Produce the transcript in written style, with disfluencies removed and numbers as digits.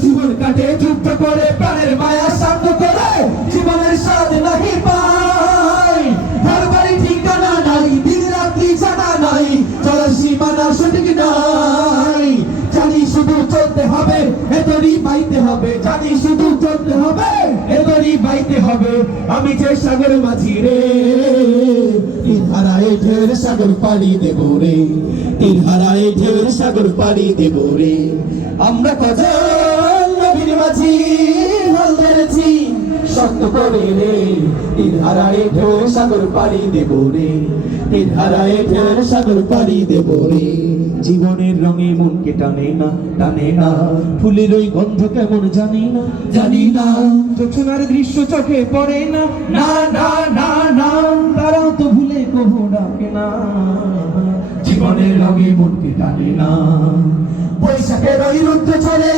জীবন কাটে যুদ্ধ করে প্রাণের মায়া শান্ত করে জীবনের স্বাদ নাহি পাই ঘর বাড়ি ঠিকানা নাই দিন রাত্রি জানা নাই চলার সীমানা সঠিক নাই জানি শুধু চলতে হবে এতরি পাইতে হবে জানি শুধু চলতে হবে এতরি পাইতে হবে আমি যে সাগর মাঝি রে তীর হারায় ঢের সাগর পাড়ি দেব রে তীর হারায় ঢের সাগর পাড়ি দেব রে আমরা কজন নবীর মাঝি হাল ধরেছি শক্ত করে রে তীর হারায় ঢের সাগর পাড়ি দেব রে তীর হারায় ঢের সাগর পাড়ি দেব রে জীবনের রঙে মনকে টানে না ফুলের ওই গন্ধ কেমন জানি না জোছনার দৃশ্য চোখে পড়ে না না না না না তারাও তো ভুলে কবু ডাকে না জীবনের রঙে মনকে টানে না বৈশাখের ওই রুদ্ধ চলে